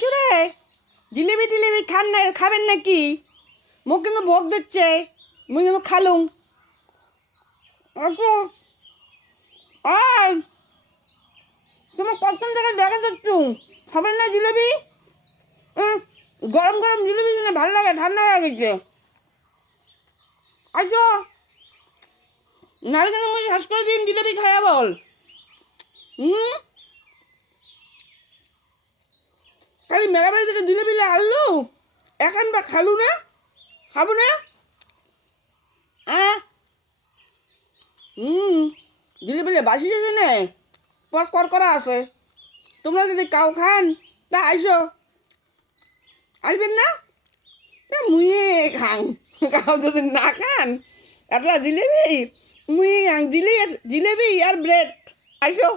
ভাসুরে জিলেবি টিলেবি খান না, খাবেন নাকি? মুখ কিন্তু ভোগ দিচ্ছে, মুই কিন্তু খালুম। আসো আর তোমার কতক্ষণ থেকে দেখা যাচ্ছু, খাবেন না জিলেবি? গরম গরম জিলেবি কিনে ভালো লাগে, ঠান্ডা হয়ে গেছে। আসো, নাহলে কিন্তু মুই শ্বাস করে দিন জিলেবি খায়া বল। খালি মেলাবাড়ি থেকে জিলেবি আনলো, এখন বা খালু না, খাবো না। জিলেবি বাসি যেছে নে, পর কর করা আছে। তোমরা যদি কাউ খান তা আইসো, আসবেন না? মুইয়ে খাং, কাউ যদি না খান একটা জিলেবি মুই খাং, জিলেবি আর ব্রেড। আইসো।